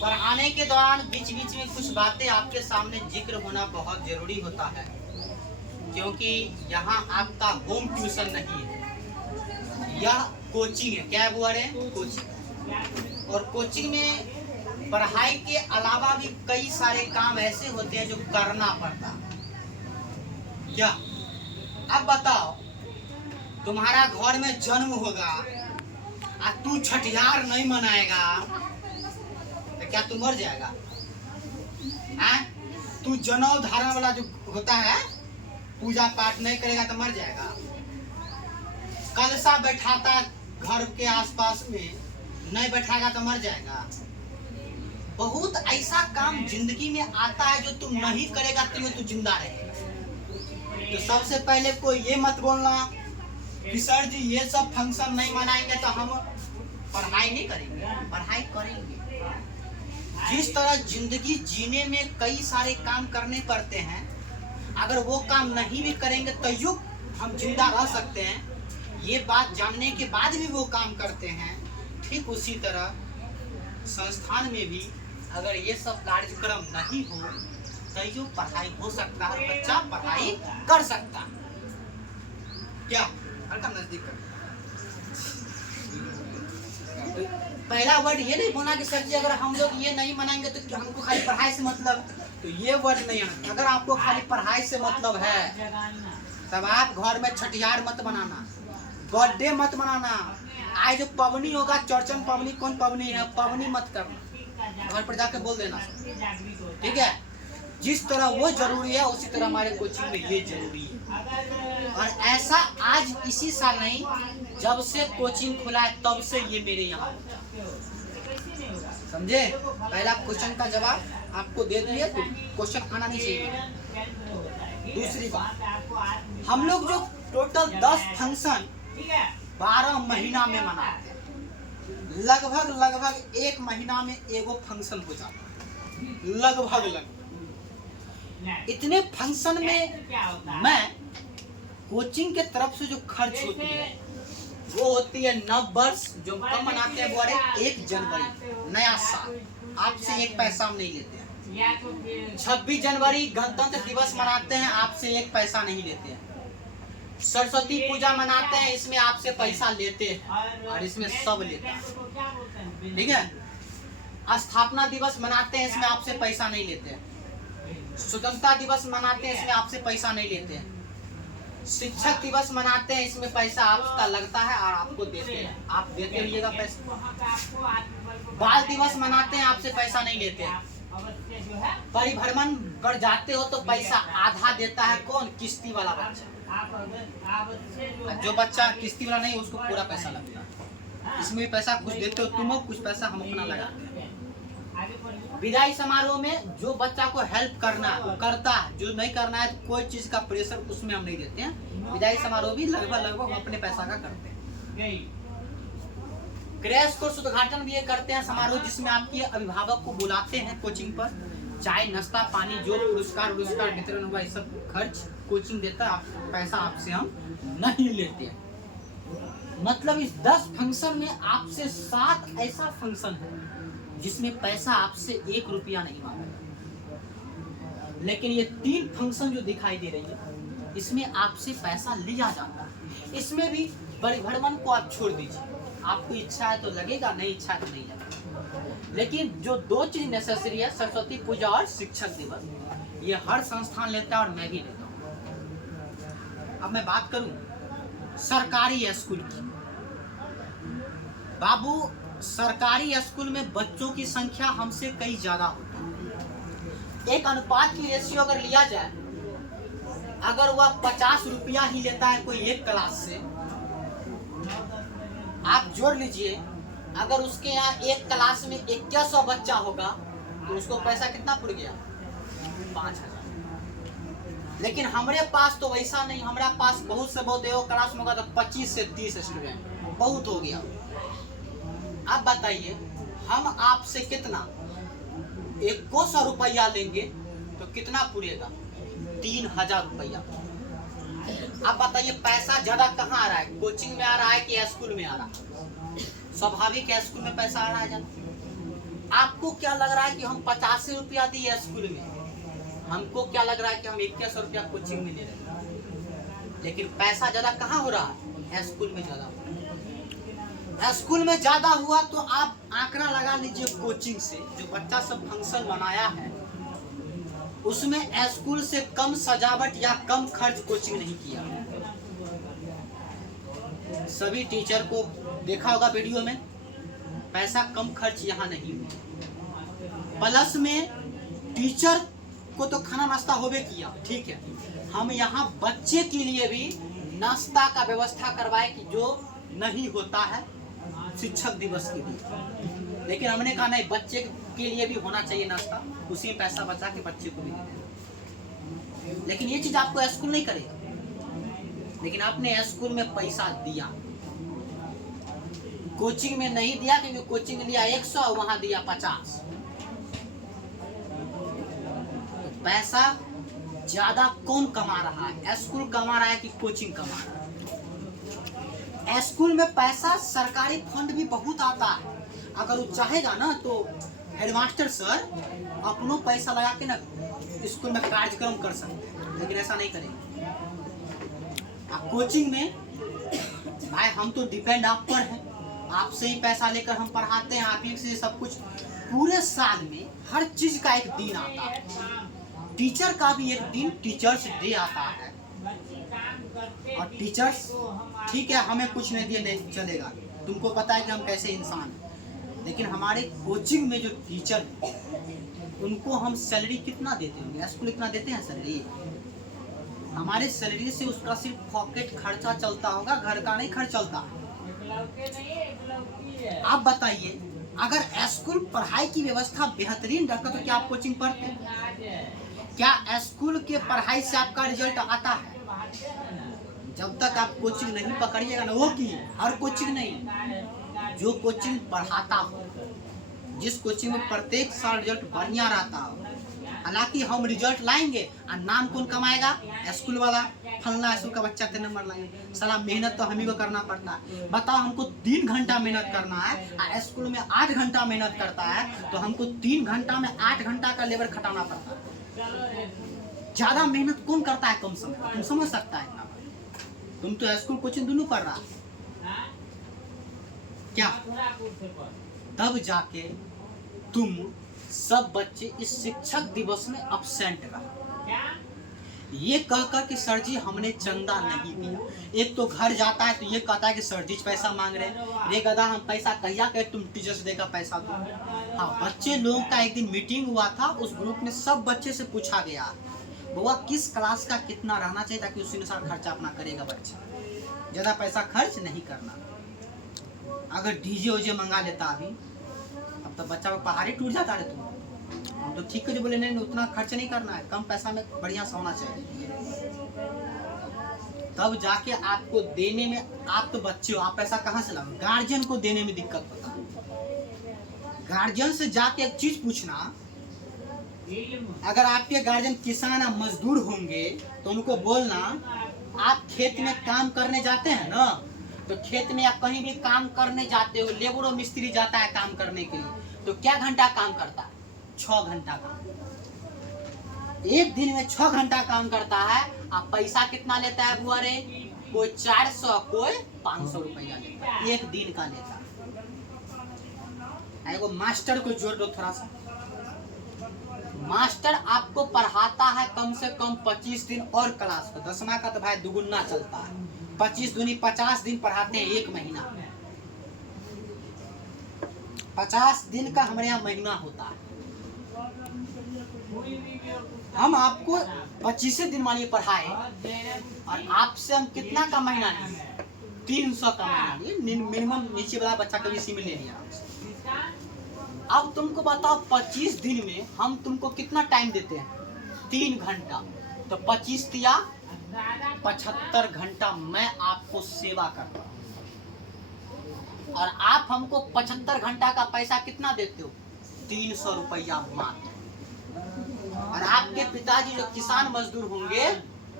पढ़ाने के दौरान बीच बीच में कुछ बातें आपके सामने जिक्र होना बहुत जरूरी होता है, क्योंकि यहाँ आपका होम ट्यूशन नहीं है, यह कोचिंग है। क्या बोल रहे हैं? कोचिंग। और कोचिंग में पढ़ाई के अलावा भी कई सारे काम ऐसे होते हैं जो करना पड़ता है। क्या अब बताओ, तुम्हारा घर में जन्म होगा और तू छठियार नहीं मनाएगा तो क्या तू मर जाएगा? तू जनेऊ धारण वाला जो होता है पूजा पाठ नहीं करेगा तो मर जाएगा। कलशा बैठाता घर के आसपास में नहीं बैठाएगा तो मर जाएगा। बहुत ऐसा काम जिंदगी में आता है जो तुम नहीं करेगा तो तू जिंदा रहेगा। तो सबसे पहले कोई ये मत बोलना कि सर जी ये सब फंक्शन नहीं मनाएंगे तो हम पढ़ाई नहीं करेंगे। पढ़ाई करेंगे। जिस तरह जिंदगी जीने में कई सारे काम करने पड़ते हैं, अगर वो काम नहीं भी करेंगे तो हम जिंदा रह सकते हैं, ये बात जानने के बाद भी वो काम करते हैं। ठीक उसी तरह संस्थान में भी अगर ये सब कार्यक्रम नहीं हो तो पढ़ाई हो सकता है, बच्चा पढ़ाई कर सकता। क्या हल्का नजदीक कर। पहला वर्ड ये नहीं बोला कि सर जी अगर हम लोग ये नहीं मनाएंगे तो हमको खाली पढ़ाई से मतलब, तो ये वर्ड नहीं आना। अगर आपको खाली पढ़ाई से मतलब है तब आप घर में छठियार मत बनाना, बर्थडे मत मनाना। आज जो पवनी होगा, चौरचन पवनी, कौन पवनी है, पवनी मत करना, घर पर जाकर बोल देना। ठीक है? जिस तरह वो जरूरी है उसी तरह हमारे कोचिंग में ये जरूरी है। और ऐसा आज इसी साल नहीं, जब से कोचिंग खुला है तब से ये मेरे यहाँ, समझे? पहला क्वेश्चन का जवाब आपको दे दिए, तो क्वेश्चन आना नहीं चाहिए। दूसरी बात, हम लोग जो टोटल 10 फंक्शन 12 महीना में मनाते हैं, लगभग 1 महीना में एगो फंक्शन हो जाता है। लगभग इतने फंक्शन में मैं कोचिंग के तरफ से जो खर्च होती है वो होती है नव वर्ष, जो कब मनाते हैं वो 1 जनवरी, नया साल। आपसे 1 पैसा हम नहीं लेते हैं। 26 जनवरी गणतंत्र दिवस मनाते हैं, आपसे 1 पैसा नहीं लेते हैं। सरस्वती पूजा मनाते हैं, इसमें आपसे पैसा लेते हैं और इसमें सब लेता है। ठीक है? स्थापना दिवस मनाते हैं, इसमें आपसे पैसा नहीं लेते हैं। स्वतंत्रता दिवस मनाते हैं, इसमें आपसे पैसा नहीं लेते हैं। शिक्षक दिवस मनाते हैं, इसमें पैसा आपका लगता है और आपको देते हैं, आप देते रहिएगा पैसा। बाल दिवस मनाते हैं, आपसे पैसा नहीं लेते हैं। परिभ्रमण पर जाते हो तो पैसा आधा देता है कौन? किस्ती वाला बच्चा। जो बच्चा किस्ती वाला नहीं उसको पूरा पैसा लगता है। इसमें पैसा कुछ देते हो तुम, कुछ पैसा हम अपना लगाते हैं। विदाई समारोह में जो बच्चा को हेल्प करना करता है, जो नहीं करना है तो कोई चीज का प्रेशर उसमें हम नहीं देते हैं। विदाई समारोह भी लगभग हम अपने पैसा का करते हैं। क्रैश कोर्स उद्घाटन भी ये करते हैं समारोह, जिसमें आपके अभिभावक को बुलाते हैं कोचिंग पर। चाय नाश्ता पानी जो पुरस्कार वितरण हुआ, ये सब खर्च कोचिंग देता है, पैसा आपसे हम नहीं लेते हैं। मतलब इस 10 फंक्शन में आपसे 7 ऐसा फंक्शन है जिसमें पैसा आपसे 1 रुपया नहीं मांगा। लेकिन ये 3 फंक्शन जो दिखाई दे रही है इसमें आपसे पैसा लिया जाता है। इसमें भी परिभ्रमण को आप छोड़ दीजिए, आपको इच्छा है तो लगेगा, नहीं इच्छा है तो नहीं लगेगा। लेकिन जो 2 चीज नेसेसरी है, सरस्वती पूजा और शिक्षक दिवस, ये हर संस्थान लेता है और मैं भी लेता हूँ। अब मैं बात करूँ सरकारी स्कूल की। बाबू, सरकारी स्कूल में बच्चों की संख्या हमसे कई ज्यादा होती है। एक अनुपात की रेशियो अगर लिया जाए, अगर वह 50 रुपया ही लेता है कोई एक क्लास से, आप जोड़ लीजिए, अगर उसके यहाँ एक क्लास में 2100 बच्चा होगा तो उसको पैसा कितना पड़ गया? 5000। लेकिन हमारे पास तो वैसा नहीं, हमारे पास बहुत से बहुत एगो क्लास में होगा तो 25 से 30 स्टूडेंट बहुत हो गया। अब बताइए हम आपसे कितना 100 रुपया लेंगे तो कितना पूरेगा? 3000 रुपया। आप बताइए पैसा ज्यादा कहाँ आ रहा है, कोचिंग में आ रहा है कि स्कूल में आ रहा है? स्वाभाविक है स्कूल में पैसा आ रहा है ज्यादा। आपको क्या लग रहा है कि हम 50 रुपया दिए स्कूल में, हमको क्या लग रहा है कि हम 2100 रुपया कोचिंग में ले रहे हैं, लेकिन पैसा ज्यादा कहाँ हो रहा है, स्कूल में ज्यादा। स्कूल में ज्यादा हुआ तो आप आंकड़ा लगा लीजिए, कोचिंग से जो बच्चा सब फंक्शन बनाया है उसमें स्कूल से कम सजावट या कम खर्च कोचिंग नहीं किया। सभी टीचर को देखा होगा वीडियो में, पैसा कम खर्च यहाँ नहीं हुआ। प्लस में टीचर को तो खाना नाश्ता होबे किया, ठीक है, हम यहाँ बच्चे के लिए भी नाश्ता का व्यवस्था करवाए कि जो नहीं होता है शिक्षक दिवस के लिए, लेकिन हमने कहा नहीं, बच्चे के लिए भी होना चाहिए नाश्ता, उसी में पैसा बचा के बच्चे को भी देना। लेकिन ये चीज आपको स्कूल नहीं करेगा, लेकिन आपने स्कूल में पैसा दिया, कोचिंग में नहीं दिया, क्योंकि कोचिंग में लिया 100, वहां दिया 50। तो पैसा ज्यादा कौन कमा रहा है, स्कूल कमा रहा है कि कोचिंग कमा रहा है? स्कूल में पैसा सरकारी फंड भी बहुत आता है, अगर वो चाहेगा ना तो हेडमास्टर सर अपनों पैसा लगा के ना स्कूल में कार्यक्रम कर सकते हैं, लेकिन ऐसा नहीं करेंगे। कोचिंग में भाई हम तो डिपेंड आप पर हैं, आपसे ही पैसा लेकर हम पढ़ाते हैं, आप ही से सब कुछ। पूरे साल में हर चीज का एक दिन आता है, टीचर का भी एक दिन टीचर्स डे आता है, और टीचर्स ठीक है हमें कुछ नहीं दिए नहीं चलेगा, तुमको पता है कि हम कैसे इंसान हैं, लेकिन हमारे कोचिंग में जो टीचर उनको हम सैलरी कितना देते होंगे, स्कूल इतना देते हैं सैलरी, हमारे सैलरी से उसका सिर्फ पॉकेट खर्चा चलता होगा, घर का नहीं खर्च चलता। आप बताइए अगर स्कूल पढ़ाई की व्यवस्था बेहतरीन रखता तो क्या आप कोचिंग पढ़ते? क्या स्कूल के पढ़ाई से आपका रिजल्ट आता है? जब तक आप कोचिंग नहीं पकड़िएगा ना, वो की हर कोचिंग नहीं, जो कोचिंग पढ़ाता हो, जिस कोचिंग में प्रत्येक साल रिजल्ट बढ़िया रहता हो, हालांकि हम रिजल्ट लाएंगे और नाम कौन कमाएगा? स्कूल वाला, फलना स्कूल का बच्चा 3 नंबर लाएंगे। साला मेहनत तो हम ही को करना पड़ता है। बताओ हमको 3 घंटा मेहनत करना है और स्कूल में 8 घंटा मेहनत करता है, तो हमको 3 घंटा में 8 घंटा का लेबर खटाना पड़ता है। ज्यादा मेहनत कौन करता है कम समय? तुम समझ सकता है इतना? तुम तो स्कूल कोचिंग दोनों पढ़ रहा क्या? तब जाके तुम सब बच्चे इस शिक्षक दिवस में अब्सेंट रहा, ये कहकर कि सर जी हमने चंदा नहीं दिया। एक तो घर जाता है तो ये कहता है कि सर जी पैसा मांग रहे हैं, रे गधा हम पैसा कहिया कहे तुम टीचर्स डे का पैसा दो। हाँ, बच्चे लोगों का एक दिन मीटिंग हुआ था, उस ग्रुप में सब बच्चे से पूछा गया बुआ किस क्लास का कितना रहना चाहिए, ताकि उसी अनुसार खर्चा अपना करेगा बच्चा, ज्यादा पैसा खर्च नहीं करना। अगर डीजे ओजे मंगा लेता अभी, अब तो बच्चा को पहाड़ी टूट जाता है। तुम हम तो ठीक है जो बोले नहीं उतना खर्च नहीं करना है, कम पैसा में बढ़िया सा होना चाहिए, तब जाके आपको देने में, आप तो बच्चे हो, आप पैसा कहाँ से लाओगे? गार्जियन को देने में दिक्कत होता है। गार्जियन से जाके एक चीज पूछना, अगर आपके गार्जियन किसान या मजदूर होंगे तो उनको बोलना आप खेत में काम करने जाते हैं ना, तो खेत में या कहीं भी काम करने जाते हो, लेबर और मिस्त्री जाता है काम करने के लिए, तो क्या घंटा काम करता है? 6 घंटा काम। एक दिन में 6 घंटा काम करता है, आप पैसा कितना लेता है बुआ रे? कोई 400, कोई 500 रुपया लेता है, एक दिन का लेता है। एगो मास्टर को जोड़ दो थोड़ा सा, मास्टर आपको पढ़ाता है कम से कम 25 दिन और क्लास को, 10वां का तो भाई दुगुना चलता है, 25 दूनी 50 दिन पढ़ाते हैं एक महीना, 50 दिन का हमारे यहाँ महीना होता है। हम आपको 25 दिन मानिए पढ़ाए और आपसे हम कितना का महीना लिए? 300 का महीना लिए, मिनिमम नीचे वाला बच्चा कभी इसी में ले लिया। अब तुमको बताओ 25 दिन में हम तुमको कितना टाइम देते हैं? 3 घंटा, तो 25 दिया 75 घंटा मैं आपको सेवा करता हूँ, और आप हमको 75 घंटा का पैसा कितना देते हो? 300 रुपया मात्र। और आपके पिताजी जो किसान मजदूर होंगे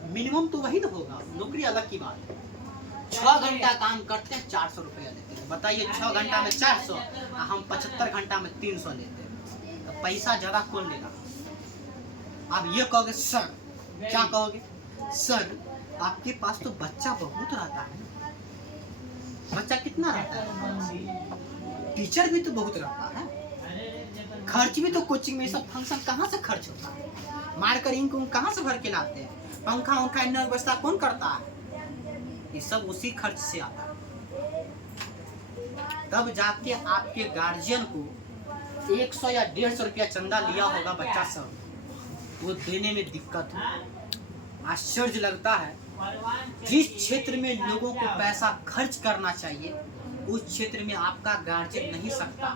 मिनिमम तो वही ना होगा, नौकरी अलग की बात है। 6 घंटा काम करते हैं 400 रुपया लेते हैं। बताइए 6 घंटा में 400, हम 75 घंटा में 300 लेते हैं, तो पैसा ज्यादा कौन लेगा? आप ये कहोगे सर, क्या कहोगे? सर आपके पास तो बच्चा बहुत रहता है। बच्चा कितना रहता है? टीचर भी तो बहुत रहता है, खर्च भी तो कोचिंग में सब फंक्शन कहाँ से खर्च होता है? मारकर इंक कहाँ से भर के लाते हैं? पंखा उंखा इतना व्यवस्था कौन करता है? ये सब उसी खर्च से आता है। तब जाके आपके गार्जियन को 100 या 150 रुपया चंदा लिया होगा बच्चा सब, वो देने में दिक्कत हो। आश्चर्य लगता है, जिस क्षेत्र में लोगों को पैसा खर्च करना चाहिए उस क्षेत्र में आपका गार्जियन नहीं सकता।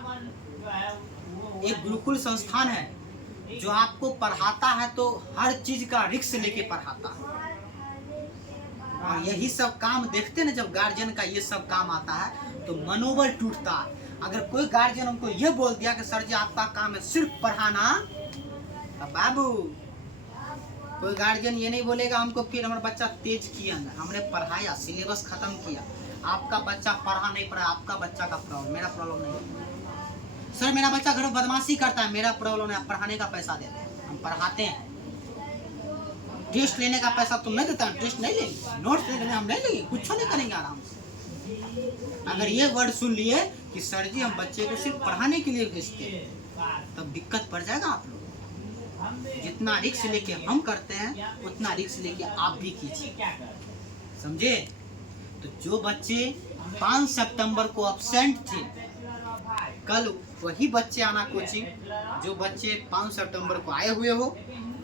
एक गुरुकुल संस्थान है जो आपको पढ़ाता है तो हर चीज का रिस्क लेके पढ़ाता है, और यही सब काम देखते ना, जब गार्जियन का ये सब काम आता है तो मनोबल टूटता है। अगर कोई गार्जियन हमको ये बोल दिया कि सर जी आपका काम है सिर्फ पढ़ाना, तो बाबू कोई गार्जियन ये नहीं बोलेगा हमको फिर हमारा बच्चा तेज किया ना, हमने पढ़ाया, सिलेबस खत्म किया, आपका बच्चा पढ़ा नहीं पढ़ा आपका बच्चा का प्रॉब्लम, मेरा प्रॉब्लम नहीं। सर मेरा बच्चा घर में बदमाशी करता है, मेरा प्रॉब्लम है, पढ़ाने का पैसा देते हैं, हम पढ़ाते हैं। टेस्ट लेने का पैसा तुम नहीं देता, टेस्ट नहीं लेंगे, नोट्स लेने हम नहीं लेंगे, कुछ नहीं करेंगे आराम से। अगर ये वर्ड सुन लिए कि सर जी हम बच्चे को सिर्फ पढ़ाने के लिए भेजते हैं, तब दिक्कत पड़ जाएगा आप लोग। जितना रिस्क लेके हम करते हैं उतना रिस्क लेके आप भी कीजिए, समझे? तो जो बच्चे 5 सितंबर को एब्सेंट थे, कल वही बच्चे आना कोचिंग जो बच्चे 5 सितंबर को आए हुए हो।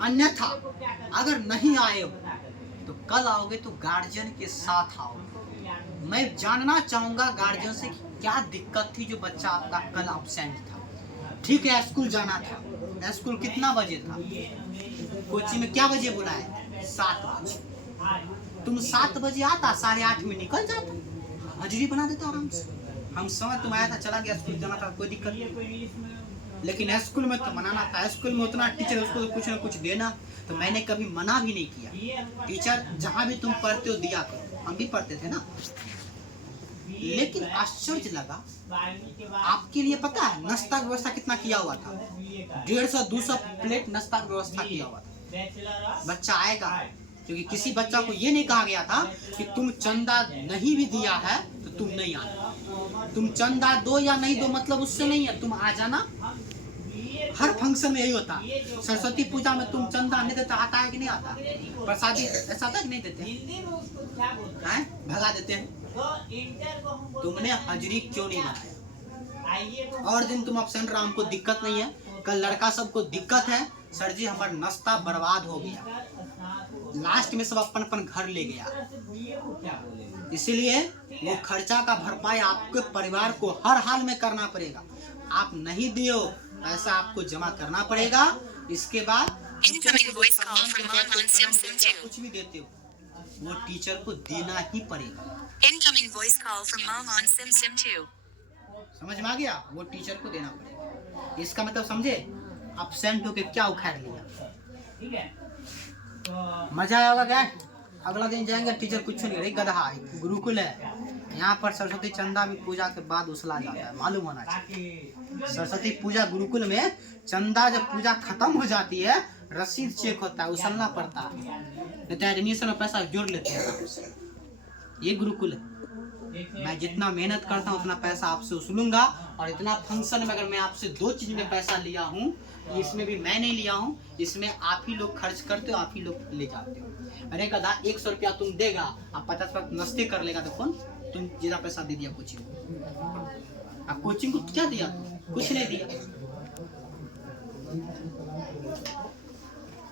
अन्यथा अगर नहीं आए हो तो कल आओगे तो गार्जियन के साथ आओ। मैं जानना चाहूंगा गार्जियन से कि क्या दिक्कत थी जो बच्चा आपका कल एब्सेंट था। ठीक है स्कूल जाना था, स्कूल कितना बजे था? कोचिंग में क्या बजे बुलाए? 7 बजे। तुम 7 बजे आता, 8:30 में निकल जाता, हाजिरी बना देता आराम से। हम समझ तुम आया था, चला गया, स्कूल जाना था, कोई दिक्कत नहीं। लेकिन स्कूल में तो मनाना था, स्कूल में उतना टीचर उसको तो कुछ ना कुछ देना, तो मैंने कभी मना भी नहीं किया। टीचर जहाँ भी तुम पढ़ते हो दिया करो, हम भी पढ़ते थे ना। लेकिन आश्चर्य लगा, आपके लिए पता है नाश्ता व्यवस्था कितना किया हुआ था? 150-200 प्लेट नाश्ता व्यवस्था किया हुआ था। बच्चा आएगा, क्योंकि किसी बच्चा को ये नहीं कहा गया था कि तुम चंदा नहीं भी दिया है तो तुम नहीं आना। तुम चंदा दो या नहीं दो मतलब उससे नहीं है, तुम आ जाना। हर फंक्शन में यही होता। सरस्वती पूजा में तुम चंदा नहीं देता, आता है कि नहीं आता? प्रसादी ऐसा था कि नहीं देते हैं? भगा देते हैं। तुमने हाजिरी क्यों नहीं बनाया? और दिन तुम एब्सेंट रहा, हमको दिक्कत नहीं है। कल लड़का सबको दिक्कत है, सर जी हमारा नाश्ता बर्बाद हो गया, लास्ट में सब अपन अपन घर ले गया। इसलिए वो खर्चा का भरपाई आपके परिवार को हर हाल में करना पड़ेगा। आप नहीं दियो पैसा आपको जमा करना पड़ेगा। इसके बाद कुछ भी देते हो वो टीचर को देना ही पड़ेगा। Incoming voice call from Mom on Sim 2. समझ में आ गया? वो टीचर को देना पड़ेगा। इसका मतलब समझे? एब्सेंट होके क्या उखाड़ लिया? मजा आया होगा क्या? अगला दिन जाएंगे टीचर कुछ नहीं, अरे गधा है, गुरुकुल है यहाँ पर। सरस्वती चंदा भी पूजा के बाद उछला जाता है, मालूम होना चाहिए। सरस्वती पूजा गुरुकुल में चंदा जब पूजा खत्म हो जाती है रसीद चेक होता है, उछलना पड़ता है, नहीं तो एडमिशन में पैसा जोड़ लेते हैं। ये गुरुकुल है। मैं जितना मेहनत करता हूँ उतना पैसा आपसे उसूलूंगा। और इतना फंक्शन में अगर मैं आपसे 2 चीज में पैसा लिया हूँ, इसमें भी मैं नहीं लिया हूँ, इसमें आप ही लोग खर्च करते हो, आप ही लोग ले जाते हो। अरे गधा 100 रुपया तुम देगा, आप 50 रुपया नस्ते कर लेगा तो कौन? तुम ज्यादा पैसा दे दिया कोचिंग को। अब कोचिंग को क्या दिया? कुछ नहीं दिया।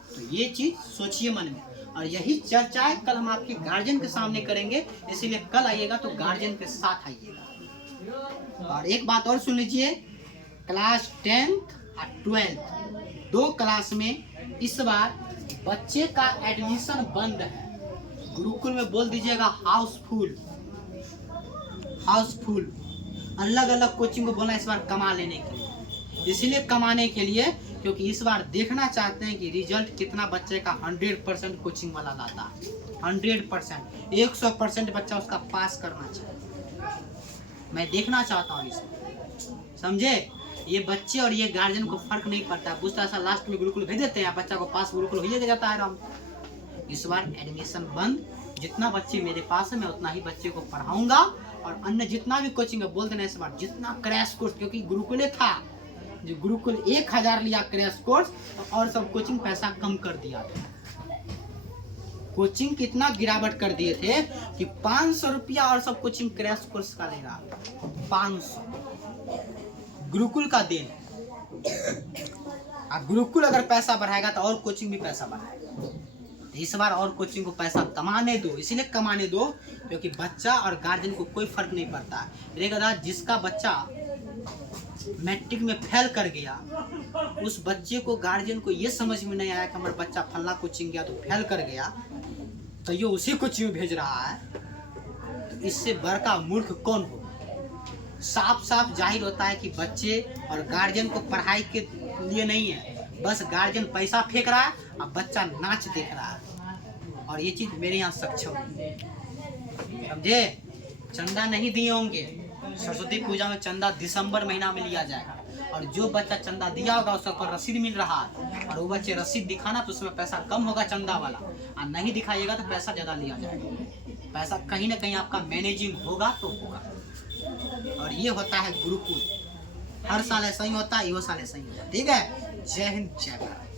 तो ये चीज सोचिए मन में। और यही चर्चाएं कल हम आपके गार्जियन के सामने करेंगे, इसीलिए कल आइएगा तो गार्जियन के साथ आइएगा। और एक बात और सुन लीजिए, क्लास 10th और 12th 2 क्लास में इस बार बच्चे का एडमिशन बंद है। गुरुकुल में बोल दीजिएगा हाउसफुल। अलग अलग कोचिंग को बोलना इस बार कमा लेने के लिए। इसीलिए कमाने के लिए क्योंकि इस बार देखना चाहते हैं कि रिजल्ट कितना बच्चे का 100% कोचिंग वाला लाता, 100%, 100% बच्चा उसका पास करना चाहिए। मैं देखना चाहता हूँ इसमें, समझे। ये बच्चे और ये गार्जियन को फर्क नहीं पड़ता है, पूछता ऐसा लास्ट में गुरुकुल भेज देते हैं, बच्चा को पास गुरुकुल हो ही जाता है आराम। इस बार एडमिशन बंद, जितना बच्चे मेरे पास है मैं उतना ही बच्चे को पढ़ाऊंगा, और अन्य जितना भी कोचिंग है बोल देना इस बार जितना क्रैश कोर्स, क्योंकि गुरुकुल था जो गुरुकुल 1000 लिया क्रैश कोर्स, और सब कोचिंग पैसा कम कर दिया था। कोचिंग कितना गिरावट कर दिए थे कि 500 रुपया और सब कोचिंग क्रैश कोर्स का ले रहा, 500 गुरुकुल का देन। अब गुरुकुल अगर पैसा बढ़ाएगा तो और कोचिंग भी पैसा बढ़ाएगा। इस बार और कोचिंग को पैसा कमाने दो, इसीलिए कमाने दो क्योंकि बच्चा और गार्जियन को कोई फर्क नहीं पड़ता है। मेरे दादा, जिसका बच्चा मैट्रिक में फेल कर गया, उस बच्चे को गार्जियन को ये समझ में नहीं आया कि हमारा बच्चा फल्ला कोचिंग गया तो फेल कर गया, तो ये उसी कोचिंग में भेज रहा है, तो इससे बड़का मूर्ख कौन हो। साफ साफ जाहिर होता है कि बच्चे और गार्जियन को पढ़ाई के लिए नहीं है, बस गार्जियन पैसा फेंक रहा है और बच्चा नाच देख रहा है। और ये चीज मेरे यहाँ सक्षम है, समझे। चंदा नहीं दिए होंगे, सरस्वती पूजा में चंदा दिसंबर महीना में लिया जाएगा, और जो बच्चा चंदा दिया होगा उसका पर रसीद मिल रहा है, और वो बच्चे रसीद दिखाना तो उसमें पैसा कम होगा चंदा वाला, और नहीं दिखाइएगा तो पैसा ज़्यादा लिया जाएगा। पैसा कहीं ना कहीं आपका मैनेजिंग होगा तो होगा। और ये होता है गुरुकुल, हर साल ऐसा ही होता है, ये साल ऐसा ही होता है। ठीक है, जय हिंद जय भारत।